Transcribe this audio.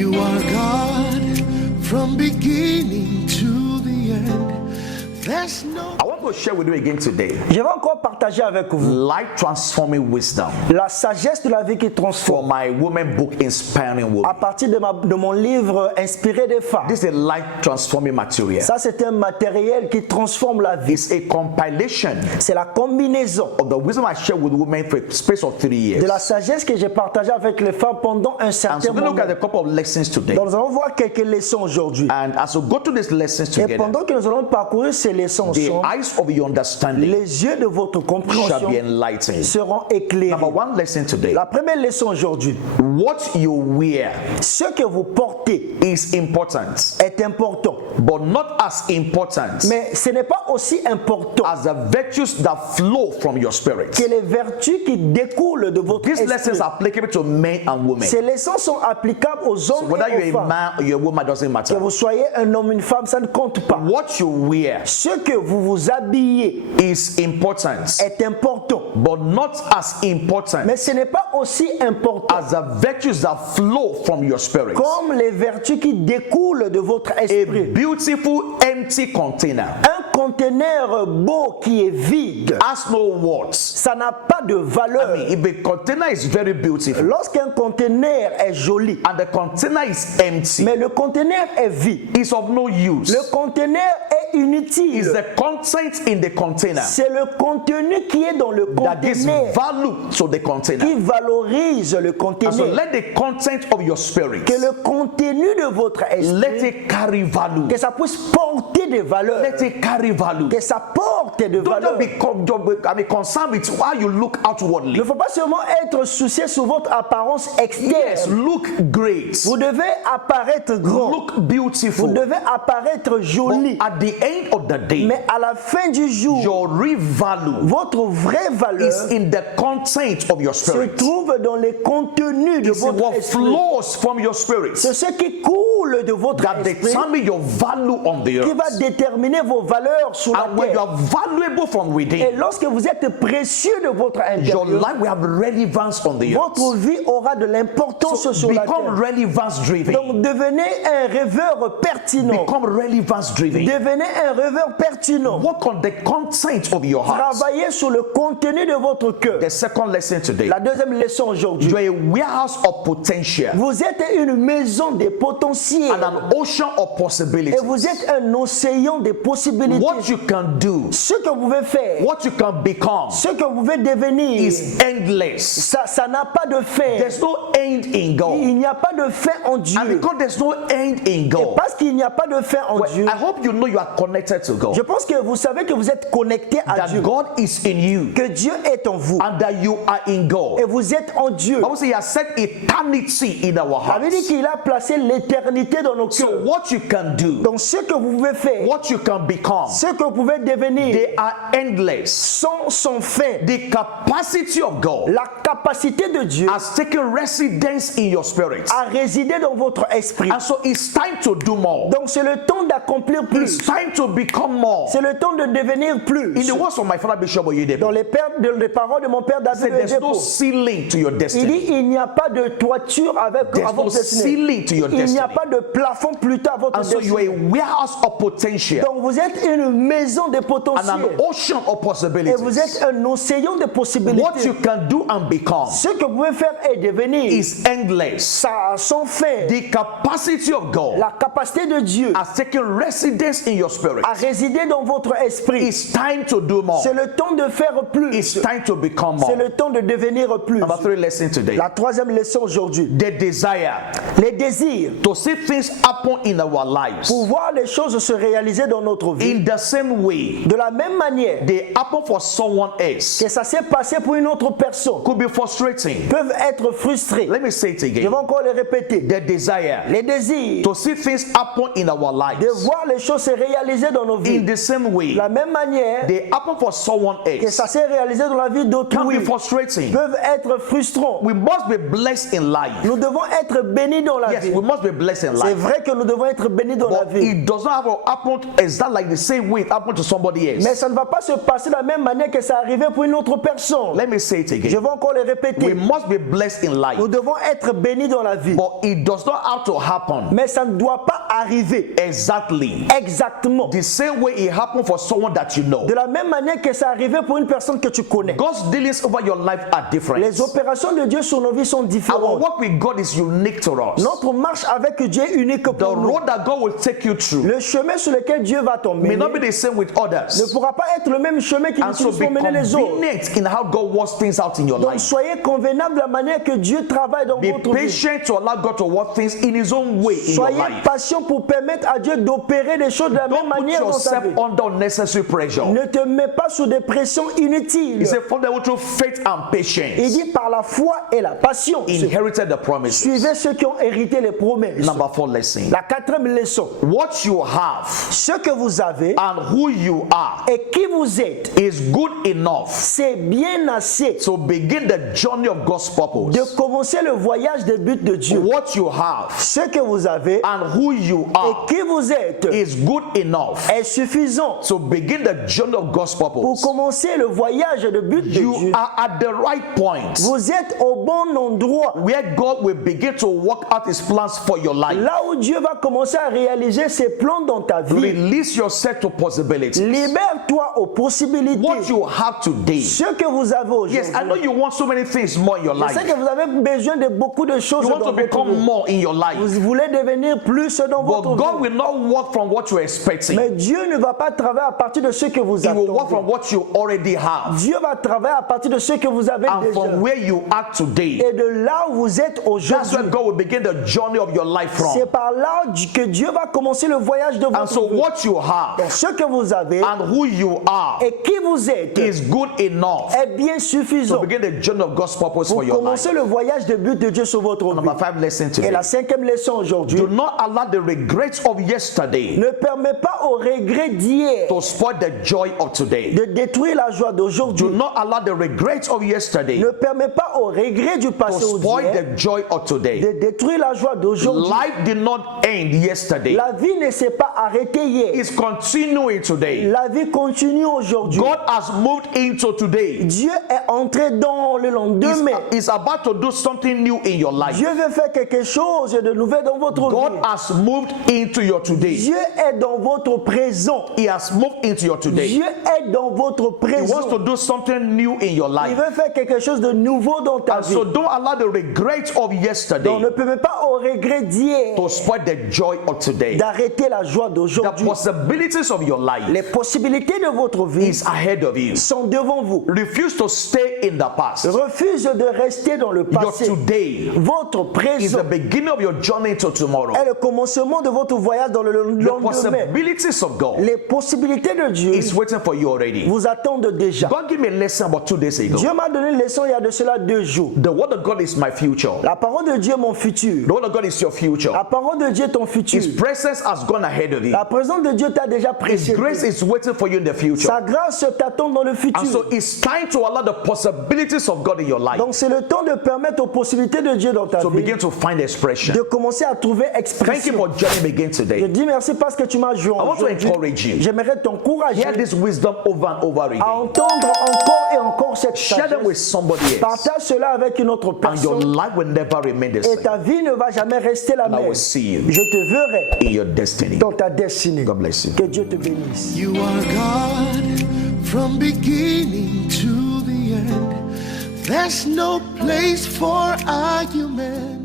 You are God from beginning to the end. There's no. I want to share with you again today. Je vais encore partager avec vous Life transforming wisdom la sagesse de la vie qui for transforme my woman book, Inspiring à Woman. partir de mon livre Inspiré des femmes. This is a life transforming material. Ça, c'est un matériel qui transforme la vie. It's a compilation C'est la combinaison of the wisdom I shared with women for a space of 3 de years. la sagesse que j'ai partagée avec les femmes pendant un And certain so we're going to moment. look at a couple of lessons today. Donc, nous allons voir quelques leçons aujourd'hui. And as we go through these lessons Et together, pendant que nous allons parcourir ces leçons the ensemble, eyes of your understanding les yeux de votre shall compréhension be enlightened. seront éclairés. Number one lesson today. La première leçon aujourd'hui, What you wear ce que vous portez is important, est important, but not as important mais ce n'est pas aussi important as the virtues that flow from your spirit. que les vertus qui découlent de votre These lessons esprit. are applicable to men and women. Ces leçons sont applicables aux hommes Whether et aux you're a femmes. man or you're a woman doesn't Que matter. vous soyez un homme, une femme, ça ne compte pas. What you wear Ce que vous vous habillez is important, est important, but not as important mais ce n'est pas aussi important as the virtues that flow from your spirit. comme les vertus qui découlent de votre A esprit. beautiful empty container Un conteneur beau qui est vide, has no words. ça n'a pas de valeur. If a container is very beautiful Lorsqu'un conteneur est joli, and the container is empty, mais le conteneur est vide, it's of no use. le conteneur est inutile. It's the content in the container C'est le contenu qui est dans le that gives conteneur value to the qui container. valorise le And so conteneur. let the content of your spirit, Que le contenu de votre let esprit, it carry value. que ça puisse porter des valeurs, Let it carry value. que ça porte des Don't valeurs. just be concerned with how you look outwardly. Il ne faut pas seulement être soucié sur votre apparence Yes, externe. look great. Vous devez apparaître grand. Look Vous beautiful. devez apparaître But joli. at the end of the day, Mais à la fin du jour, your real value votre vraie valeur is in the content of your se spirit. trouve dans les contenus de It's votre what esprit. flows from your spirit C'est ce qui coule de votre that esprit determine your value on the qui earth. va déterminer vos valeurs sur la And when you terre. are valuable from Et within, lorsque vous êtes précieux de votre your intérieur, life will have relevance on the votre earth. vie aura de l'importance So sur la become terre. relevance driven. Donc devenez un rêveur pertinent. Become relevance driven. Devenez un rêveur pertinent. Work on the content of your heart. Travaillez sur le contenu de votre cœur. The second lesson today. La deuxième leçon aujourd'hui. You are a warehouse of potential Vous êtes une maison des potentiels. and an ocean of possibilities. Et vous êtes un océan des possibilités. What you can do, Ce que vous pouvez faire, what you can become ce que vous pouvez devenir, is endless. ça n'a pas de fin. There's no end in God. Il n'y a pas de fin en Dieu. And because there's no end in God, Parce qu'il n'y a pas de fin en well, Dieu. I hope you know you are connected to God. Je pense que vous savez que vous êtes connecté à That Dieu. God is in you Que Dieu est en vous. and that you are in God. Et vous êtes en Dieu. I would say He has set eternity in our Ça veut dire hearts. qu'il a placé l'éternité dans nos cœurs. So what you can do, Donc ce que vous pouvez faire, what you can become, ce que vous pouvez devenir, they are endless. sans fin. The capacity of God La capacité de Dieu has taken residence in your spirit. à résider dans votre esprit. And so it's time to do more. Donc c'est le temps d'accomplir It's plus. time to become more. C'est le temps de devenir plus. In the words of my father Bishop Dans Oyedepo, les paroles de mon père David said there's no Oyedepo, ceiling to your il destiny. dit il n'y a pas de toiture avec There's à no votre destinée. ceiling to your Il n'y a destiny. pas de plafond plus tard à votre And so you are destinée. a warehouse of potential Donc vous êtes une maison de and potentiel. an ocean of Et vous possibilities. êtes un océan de What possibilités. you can do and become Ce que vous pouvez faire est devenir is endless. ça sans fin. The capacity of God La capacité de Dieu has taken residence in your spirit. à résider dans votre esprit. It's time to do more. C'est le temps de faire plus. It's time to become C'est more. le temps de devenir plus. Number 3 lesson today. La troisième leçon aujourd'hui. The desire Les désirs to see things happen in our lives pour voir les choses se réaliser dans notre vie. in the same way De la même manière they happen for someone else que ça s'est passé pour une autre personne, could be frustrating. peuvent être frustrés. Let me say it Je vais again. encore le répéter. The desire Les désirs to see things happen in our de lives voir les choses se réaliser dans nos in vies. the same way De la même manière they happen for someone que else ça s'est réalisé dans la vie can d'autrui, be frustrating. peuvent être frustrants. We must be blessed in life. Nous devons être bénis dans la Yes, vie. we must be blessed in C'est life. vrai que nous devons être bénis dans la But vie. it does not have to happen exactly like the same way it happened to somebody else. Mais ça ne va pas se passer de la même manière que ça arrivait pour une autre personne. Let me say it Je again. vais encore le We répéter. must be blessed in life. Nous devons être bénis dans la vie. But it does not have to happen Mais ça ne doit pas arriver exactly exactement the same way it happened for someone that you know. de la même manière que ça arrivait pour une personne que tu connais. God's dealings over your life are different. Les opérations de Dieu sur nos vies sont Our différentes. work with God is unique to us. Notre marche avec Dieu est unique The pour nous. road that God will take you through Le chemin sur lequel Dieu va may t'emmener not be the same with ne others. pourra pas être le même chemin qu'il And so utilise be pour mener les autres. convenient in how God works things out in your Donc life. soyez convenable de la manière que Dieu travaille dans Be votre vie. patient to allow God to work things in His own way in your Soyez life. patient pour permettre à Dieu d'opérer des choses de la même Don't put manière dans ta yourself vie. under unnecessary pressure. Ne te mets pas sous des pressions inutiles. He said, from the through faith and Il patience, dit par la foi et la patience. inherited the promises. Suivez ceux qui ont hérité les promesses. Number 4 lesson. La quatrième leçon. What you have Ce que vous avez and who you are et qui vous êtes, is good enough c'est bien assez to begin the journey of God's purpose. de commencer le voyage des buts de Dieu. What you have Ce que vous avez and who you et are qui vous êtes is good enough est suffisant to begin the journey of God's pour purpose. commencer le voyage de but de You Dieu. are at the right point Vous êtes au bon endroit. where God will begin to work out His plans for your life. Là où Dieu va commencer à réaliser ses plans dans ta vie. Release yourself to possibilities. Libère-toi aux possibilités. What you have today. Ce que vous avez aujourd'hui. Yes, I know you want so many things more in your Je life. sais que vous avez besoin de beaucoup de choses You dans want to votre become vie. more in your life. Vous voulez devenir plus dans But votre God vie. will not work from what you're expecting. Mais Dieu ne va pas travailler à partir de ce que vous He will work attendez. from what you already have. Dieu va travailler à partir de ce que vous avez And déjà. from where you are today. Et de là où vous êtes That's aujourd'hui. where God will begin the journey of your life from. C'est par là que Dieu va commencer le voyage de And votre so vie. what you have Donc, ce que vous avez and who you are et qui vous êtes is good enough est bien to suffisant begin the journey of God's purpose for pour your life. commencer le voyage de but de Dieu sur votre vie. Number 5 lesson Et today. la cinquième leçon aujourd'hui, Do not allow the regrets of yesterday ne permet pas au regret d'hier to spoil the joy of today. de détruire la joie Do d'aujourd'hui. not allow the regrets of yesterday Ne permet pas au regret du to passé ou spoil d'hier the joy of today. de détruire la joie d'aujourd'hui. Life did not end yesterday. La vie ne s'est pas arrêtée hier. It's continuing today. La vie continue aujourd'hui. God has moved into today. Dieu est entré dans le lendemain. He's about to do something new in your life. Dieu veut faire quelque chose de nouveau dans votre God vie. has moved into your today. Dieu est dans votre présent. He has moved into your today. Dieu est dans votre He présent. wants to do something new in your Il life. veut faire quelque chose de nouveau dans ta And vie. so don't allow the regrets of Donc ne yesterday permet pas au regret d'hier to spoil the joy of today. d'arrêter la joie The d'aujourd'hui. possibilities of your life Les possibilités de votre vie is ahead of you. sont devant vous. Refuse to stay in the past. Refuse de rester dans le Your passé. today Votre is présent the beginning of your journey to tomorrow. est le commencement de votre voyage dans le The lendemain. possibilities of God Les possibilités de Dieu is waiting for you already. vous attendent déjà. God gave me a lesson about 2 days ago. Dieu m'a donné une leçon il y a de cela 2 jours. The word of God is my future. La parole de Dieu est mon futur. The word of God is your future. La parole de Dieu est ton futur. His presence has gone ahead of you. La présence de Dieu t'a déjà His grace précédé. is waiting for you in the future. Sa grâce t'attend dans le And futur. so it's time to allow the possibilities of God in your life Donc c'est le temps de permettre aux possibilités de Dieu dans ta to vie begin to find expression. de commencer à trouver Thank you expression. for joining me again Je today. dis merci parce que tu m'as joué. I want to encourage you. J'aimerais t'encourager Hear this wisdom over and over à again. entendre encore et encore cette Share them with sagesse. somebody else. Partage cela avec une autre And your personne life will never remain the et same. ta vie ne va jamais rester la And I même. will see you Je te verrai in your destiny. dans ta destinée. God bless you. Que Dieu te bénisse. You are God from beginning to the end. There's no place for argument.